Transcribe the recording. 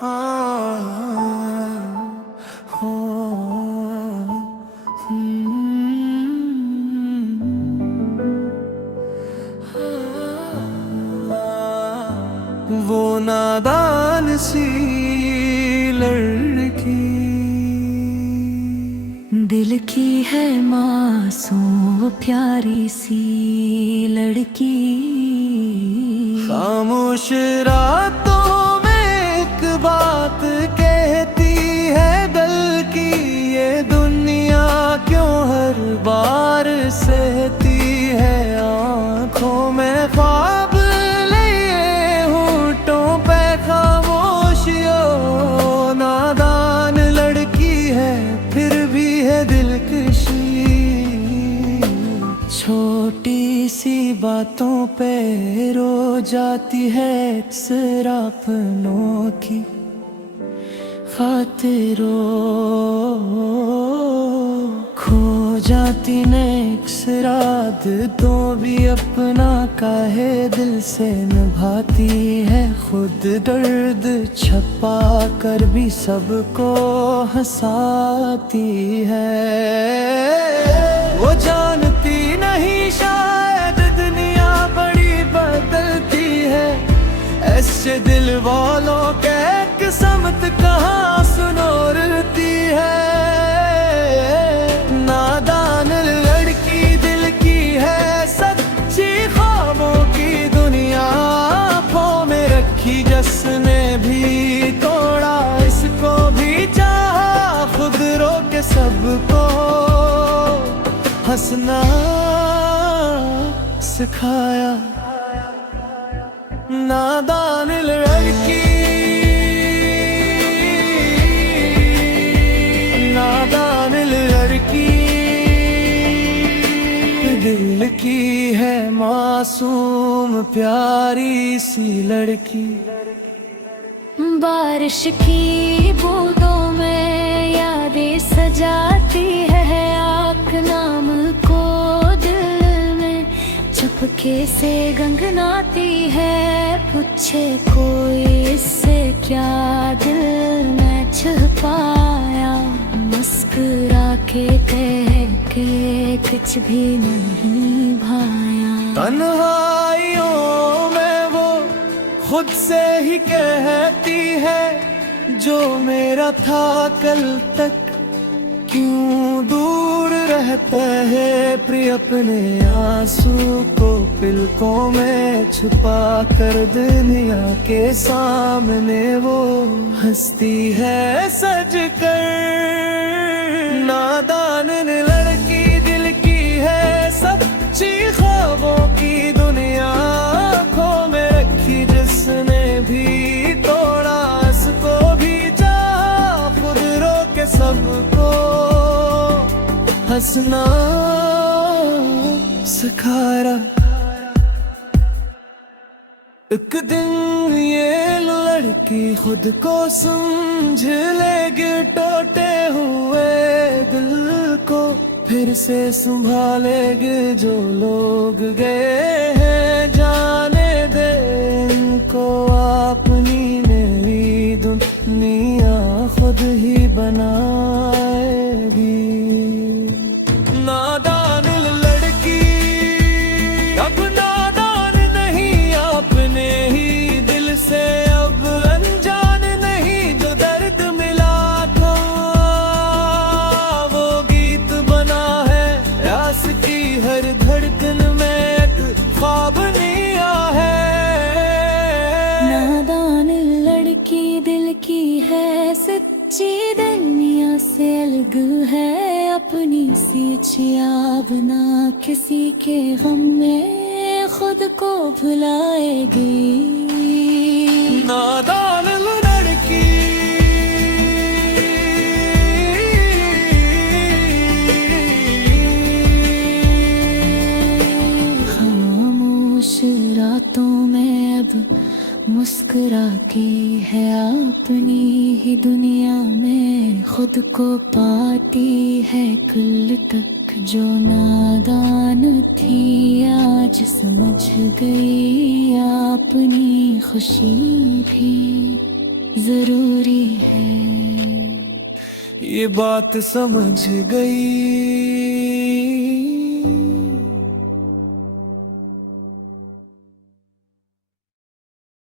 आ, हो, वो नादान सी लड़की दिल की है मासूम प्यारी सी लड़की, खामोश रातों में एक बात कहती है दिल की, ये दुनिया क्यों हर बार सहती है। आँखों में ख्वाब लिए होठों पे खामोशियों, नादान लड़की है फिर भी है दिलकशी। छोटी सी बातों पे रो जाती है अक्सर अपनों की खातिरों, खो जाती नेक्सर आदतों भी अपना काहे दिल से निभाती है। खुद दर्द छपा कर भी सबको हंसाती है। वो जानती नहीं शायद दुनिया बड़ी बदलती है, ऐसे दिल वालों के किस्मत कहाँ सुनोरती है। नादान लड़की दिल की है सच्ची ख्वाबों की दुनिया, आँखों में रखी जिसने भी तोड़ा इसको भी चाहा, खुद रोके सबको हंसना सिखाया। नादान लड़की, नादान लड़की दिल की है मासूम प्यारी सी लड़की। बारिश की बूंदों में यादें सजाती है आँख नाम को दिल में, चुपके से गंगनाती है पूछे कोई इससे क्या दिल में छुपाया। मुस्कुरा के कह के कुछ भी नहीं भाया। तन्हाइयों में वो खुद से ही कहती है, जो मेरा था कल तक क्यों दूर रहता है प्रिय, अपने आंसू को पलकों में छुपा कर दुनिया के सामने वो हंसती है सज कर। नादान लड़की दिल की है सच्ची ख्वाबों की दुनिया, आँखों में रखी जिसने भी तोड़ा इसको भी चाहा, खुद रोके सबको हंसना सिखाया। एक दिन ये लड़की खुद को समझ लेगी, टूटे हुए दिल को फिर से संभालेगी। जो लोग गए हैं जाने दे इनको, अपनी नई दुनिया खुद ही बनाएगी। नादान लड़की अब नादान नहीं, अपने ही दिल से अब अनजान नहीं। जो दर्द मिला था वो गीत बना है, प्यास की हर धड़कन में एक ख्वाब निया है। नादान लड़की दिल की है सच्ची दुनिया से अलग है, अपनी सी चिया बना किसी के गम में खुद को भुलाएगी। नादान लड़की खामोश रातों में अब मुस्कुरा की है अपनी ही दुनिया में, खुद को पाती है कुल तक जो नादान थी आज समझ गई अपनी खुशी भी। जरूरी है। ये बात समझ गई